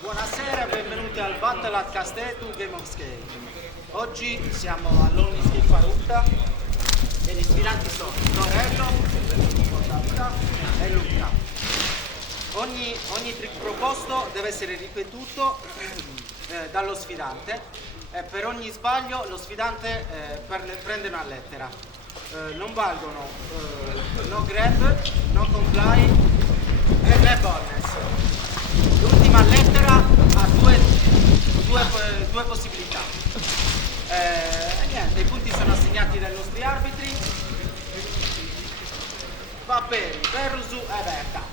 Buonasera e benvenuti al Battle at Castetu Game of Skate. Oggi siamo all'Only Skate Farutta e gli sfidanti sono Torello e Luca. Ogni trick proposto deve essere ripetuto dallo sfidante e per ogni sbaglio lo sfidante prende una lettera. Non valgono no grab, no comply e né bonus. L'ultima lettera ha due possibilità. E niente, i punti sono assegnati dai nostri arbitri. Paperi, Verrusu e Berta.